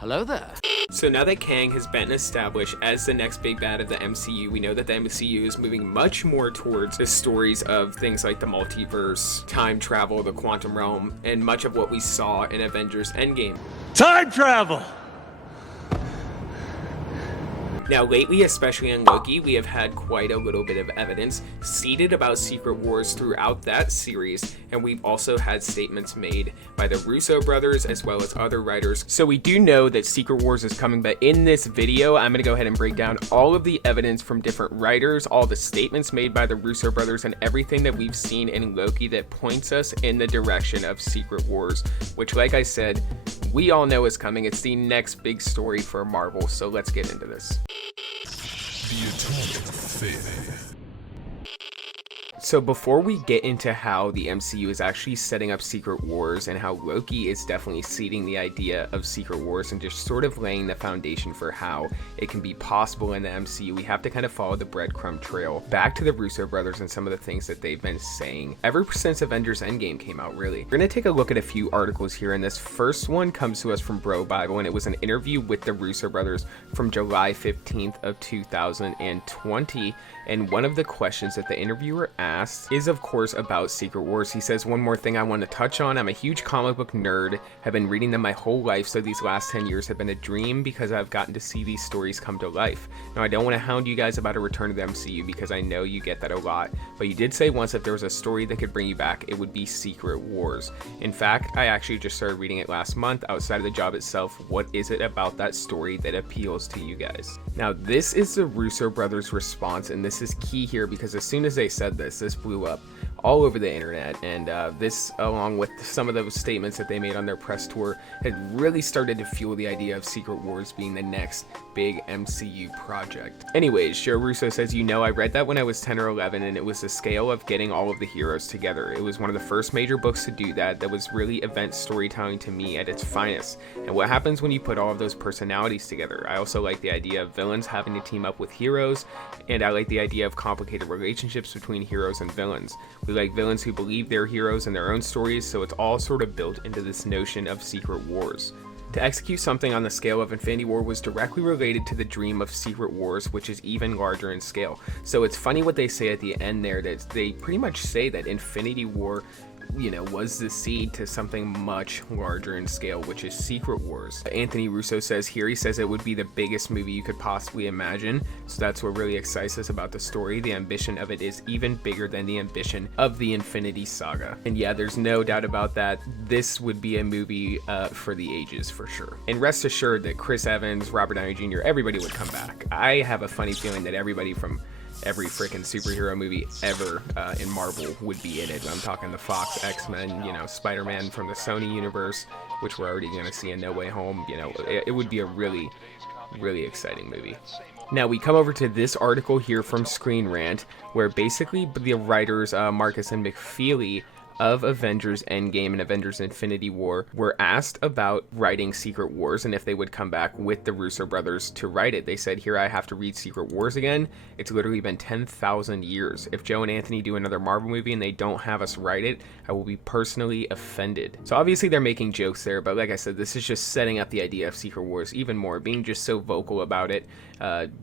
Hello there. So now that Kang has been established as the next big bad of the MCU, we know that the MCU is moving much more towards the stories of things like the multiverse, time travel, the quantum realm, and much of what we saw in Avengers Endgame. Time travel! Now lately, especially in Loki, we have had quite a little bit of evidence seeded about Secret Wars throughout that series, and we've also had statements made by the Russo brothers as well as other writers. So we do know that Secret Wars is coming, but in this video, I'm going to go ahead and break down all of the evidence from different writers, all the statements made by the Russo brothers, and everything that we've seen in Loki that points us in the direction of Secret Wars, which, like I said, we all know is coming. It's the next big story for Marvel, so let's get into this. The Atomic Thing. So before we get into how the MCU is actually setting up Secret Wars and how Loki is definitely seeding the idea of Secret Wars and just sort of laying the foundation for how it can be possible in the MCU, we have to kind of follow the breadcrumb trail back to the Russo brothers and some of the things that they've been saying ever since Avengers Endgame came out, really. We're going to take a look at a few articles here, and this first one comes to us from Bro Bible, and it was an interview with the Russo brothers from July 15th of 2020, and one of the questions that the interviewer asked is of course about Secret Wars. He says, "One more thing I want to touch on. I'm a huge comic book nerd, have been reading them my whole life, so these last 10 years have been a dream because I've gotten to see these stories come to life. Now I don't want to hound you guys about a return to the MCU because I know you get that a lot, but you did say once if there was a story that could bring you back, it would be Secret Wars. In fact, I actually just started reading it last month outside of the job itself. What is it about that story that appeals to you guys?" Now this is the Russo brothers' response, and this is key here because as soon as they said this blew up all over the internet, and this, along with some of those statements that they made on their press tour, had really started to fuel the idea of Secret Wars being the next big MCU project. Anyways, Joe Russo says, I read that when I was 10 or 11, and it was the scale of getting all of the heroes together. It was one of the first major books to do that was really event storytelling to me at its finest. And what happens when you put all of those personalities together? I also like the idea of villains having to team up with heroes, and I like the idea of complicated relationships between heroes and villains. We like villains who believe they're heroes in their own stories, so it's all sort of built into this notion of Secret Wars. To execute something on the scale of Infinity War was directly related to the dream of Secret Wars, which is even larger in scale. So it's funny what they say at the end there, that they pretty much say that Infinity War was the seed to something much larger in scale, which is Secret Wars. Anthony Russo says here, he says it would be the biggest movie you could possibly imagine. So that's what really excites us about the story. The ambition of it is even bigger than the ambition of the Infinity Saga. And yeah, there's no doubt about that. This would be a movie for the ages for sure. And rest assured that Chris Evans, Robert Downey Jr., everybody would come back. I have a funny feeling that everybody from every freaking superhero movie ever in Marvel would be in it. I'm talking the Fox, X-Men, Spider-Man from the Sony universe, which we're already going to see in No Way Home. It would be a really, really exciting movie. Now we come over to this article here from Screen Rant, where basically the writers Marcus and McFeely of Avengers Endgame and Avengers Infinity War were asked about writing Secret Wars and if they would come back with the Russo brothers to write it. They said, here, I have to read Secret Wars again. It's literally been 10,000 years. If Joe and Anthony do another Marvel movie and they don't have us write it, I will be personally offended. So obviously they're making jokes there, but like I said, this is just setting up the idea of Secret Wars even more. Being just so vocal about it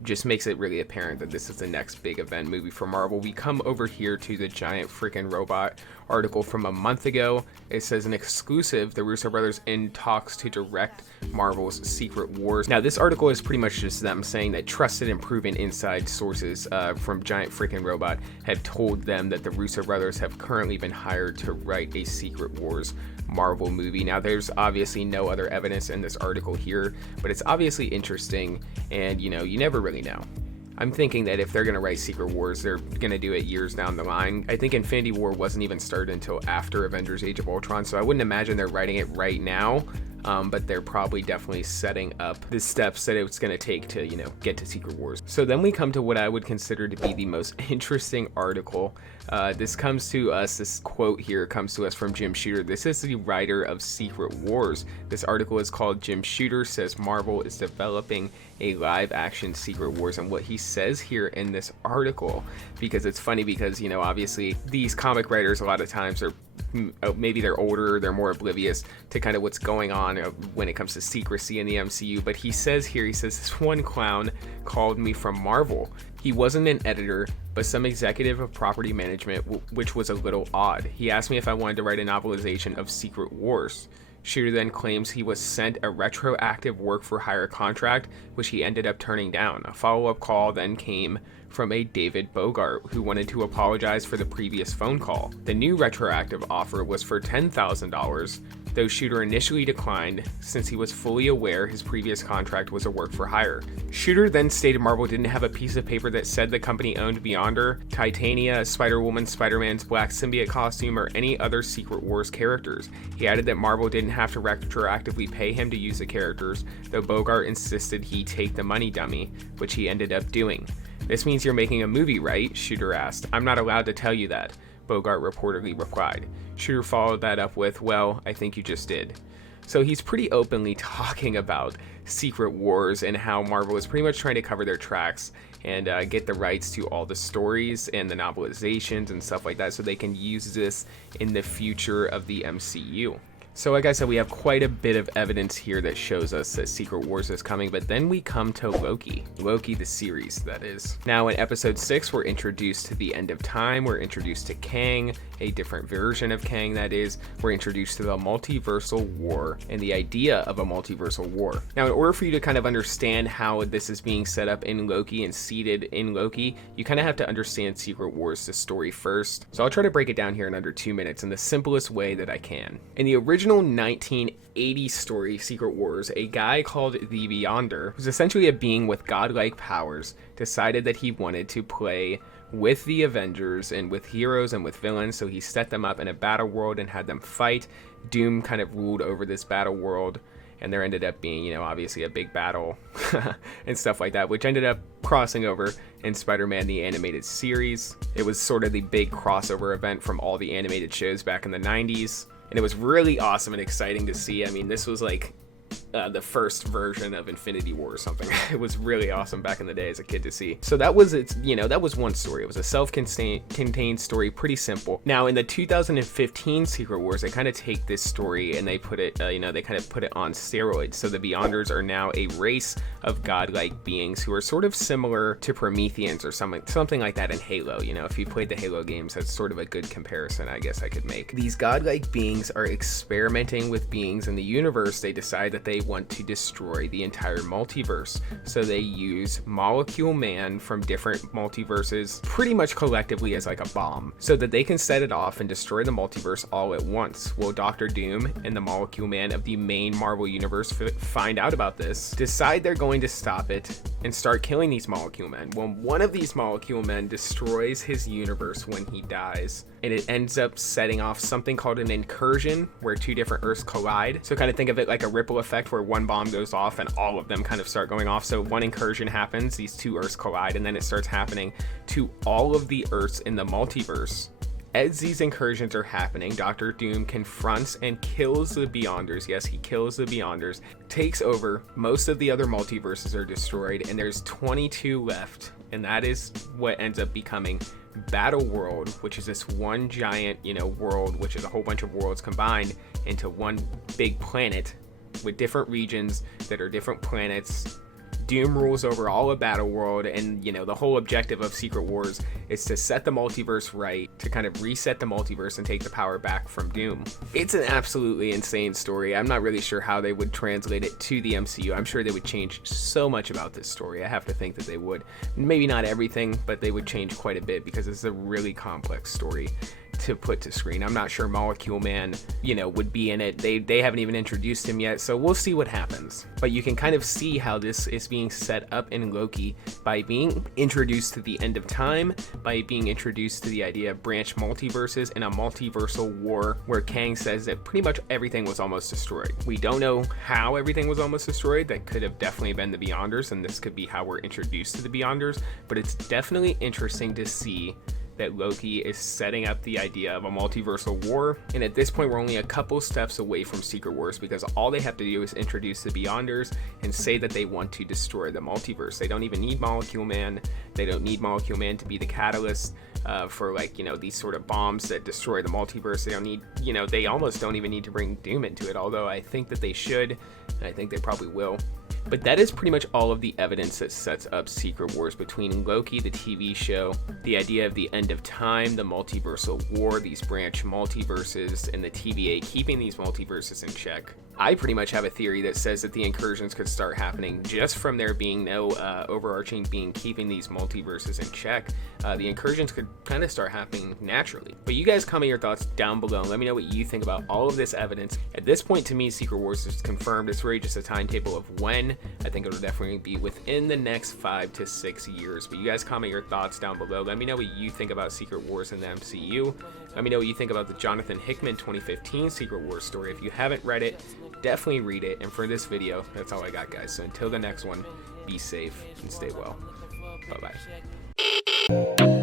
just makes it really apparent that this is the next big event movie for Marvel. We come over here to the giant freaking robot article from a month ago. It says an exclusive, the Russo brothers in talks to direct Marvel's Secret Wars. Now this article is pretty much just them saying that trusted and proven inside sources from Giant Freaking Robot have told them that the Russo brothers have currently been hired to write a Secret Wars Marvel movie. Now there's obviously no other evidence in this article here, but it's obviously interesting, and you never really know. I'm thinking that if they're going to write Secret Wars, they're going to do it years down the line. I think Infinity War wasn't even started until after Avengers Age of Ultron, so I wouldn't imagine they're writing it right now. But they're probably definitely setting up the steps that it's going to take to, get to Secret Wars. So then we come to what I would consider to be the most interesting article. This comes to us, this quote here comes to us from Jim Shooter. This is the writer of Secret Wars. This article is called Jim Shooter Says Marvel is Developing a Live Action Secret Wars. And what he says here in this article, because it's funny because, obviously these comic writers a lot of times are maybe they're older, they're more oblivious to kind of what's going on when it comes to secrecy in the MCU. But he says this one clown called me from Marvel. He wasn't an editor, but some executive of property management, which was a little odd. He asked me if I wanted to write a novelization of Secret Wars. Shooter then claims he was sent a retroactive work for hire contract, which he ended up turning down. A follow-up call then came from a David Bogart, who wanted to apologize for the previous phone call. The new retroactive offer was for $10,000, though Shooter initially declined since he was fully aware his previous contract was a work for hire. Shooter then stated Marvel didn't have a piece of paper that said the company owned Beyonder, Titania, Spider-Woman, Spider-Man's Black Symbiote costume, or any other Secret Wars characters. He added that Marvel didn't have to retroactively pay him to use the characters, though Bogart insisted he take the money dummy, which he ended up doing. "This means you're making a movie, right?" Shooter asked. "I'm not allowed to tell you that," Bogart reportedly replied. Shooter followed that up with, "Well, I think you just did." So he's pretty openly talking about Secret Wars and how Marvel is pretty much trying to cover their tracks and get the rights to all the stories and the novelizations and stuff like that so they can use this in the future of the MCU. So like I said, we have quite a bit of evidence here that shows us that Secret Wars is coming, but then we come to Loki. Loki the series, that is. Now in episode 6, we're introduced to the end of time, we're introduced to Kang, a different version of Kang that is, we're introduced to the multiversal war and the idea of a multiversal war. Now in order for you to kind of understand how this is being set up in Loki and seated in Loki, you kind of have to understand Secret Wars, the story first. So I'll try to break it down here in under 2 minutes in the simplest way that I can. In the original 1980 story Secret Wars, a guy called the Beyonder, who's essentially a being with godlike powers, decided that he wanted to play with the Avengers and with heroes and with villains, so he set them up in a battle world and had them fight. Doom kind of ruled over this battle world, and there ended up being, obviously a big battle and stuff like that, which ended up crossing over in Spider-Man the Animated Series. It was sort of the big crossover event from all the animated shows back in the 90s. And it was really awesome and exciting to see. I mean, this was like the first version of Infinity War or something. It was really awesome back in the day as a kid to see. So that was that was one story. It was a self-contained story, pretty simple. Now in the 2015 Secret Wars, they kind of take this story and they put it, they kind of put it on steroids. So the Beyonders are now a race of godlike beings who are sort of similar to Prometheans or something like that in Halo. If you played the Halo games, that's sort of a good comparison I guess I could make. These godlike beings are experimenting with beings in the universe. They decide that they want to destroy the entire multiverse. So they use Molecule Man from different multiverses pretty much collectively as like a bomb so that they can set it off and destroy the multiverse all at once. Well, Doctor Doom and the Molecule Man of the main Marvel universe find out about this, decide they're going to stop it, and start killing these Molecule Men. Well, one of these Molecule Men destroys his universe when he dies, and it ends up setting off something called an incursion where two different Earths collide. So kind of think of it like a ripple effect where one bomb goes off and all of them kind of start going off. So one incursion happens, these two Earths collide, and then it starts happening to all of the Earths in the multiverse. As these incursions are happening, Doctor Doom confronts and kills the Beyonders. Yes, he kills the Beyonders, takes over. Most of the other multiverses are destroyed, and there's 22 left, and that is what ends up becoming Battle World, which is this one giant, world, which is a whole bunch of worlds combined into one big planet with different regions that are different planets. Doom rules over all of Battle World, and the whole objective of Secret Wars is to set the multiverse right, to kind of reset the multiverse and take the power back from Doom. It's an absolutely insane story. I'm not really sure how they would translate it to the MCU. I'm sure they would change so much about this story. I have to think that they would. Maybe not everything, but they would change quite a bit because it's a really complex story to put to screen. I'm not sure Molecule Man, would be in it. They haven't even introduced him yet, so we'll see what happens. But you can kind of see how this is being set up in Loki by being introduced to the end of time, by being introduced to the idea of branch multiverses and a multiversal war where Kang says that pretty much everything was almost destroyed. We don't know how everything was almost destroyed. That could have definitely been the Beyonders, and this could be how we're introduced to the Beyonders, but it's definitely interesting to see that Loki is setting up the idea of a multiversal war, and at this point we're only a couple steps away from Secret Wars, because all they have to do is introduce the Beyonders and say that they want to destroy the multiverse. They don't even need Molecule Man. They don't need Molecule Man to be the catalyst for, like, you know, these sort of bombs that destroy the multiverse. They don't need, you know, they almost don't even need to bring Doom into it, although I think that they should, and I think they probably will. But that is pretty much all of the evidence that sets up Secret Wars, between Loki, the TV show, the idea of the end of time, the multiversal war, these branch multiverses, and the TVA keeping these multiverses in check. I pretty much have a theory that says that the incursions could start happening just from there being no overarching being keeping these multiverses in check. The incursions could kind of start happening naturally. But you guys comment your thoughts down below and let me know what you think about all of this evidence. At this point, to me, Secret Wars is confirmed. It's really just a timetable of when. I think it'll definitely be within the next 5 to 6 years. But you guys comment your thoughts down below. Let me know what you think about Secret Wars in the MCU. Let me know what you think about the Jonathan Hickman 2015 Secret Wars story. If you haven't read it, definitely read it. And for this video, that's all I got, guys. So until the next one, be safe and stay well. Bye-bye.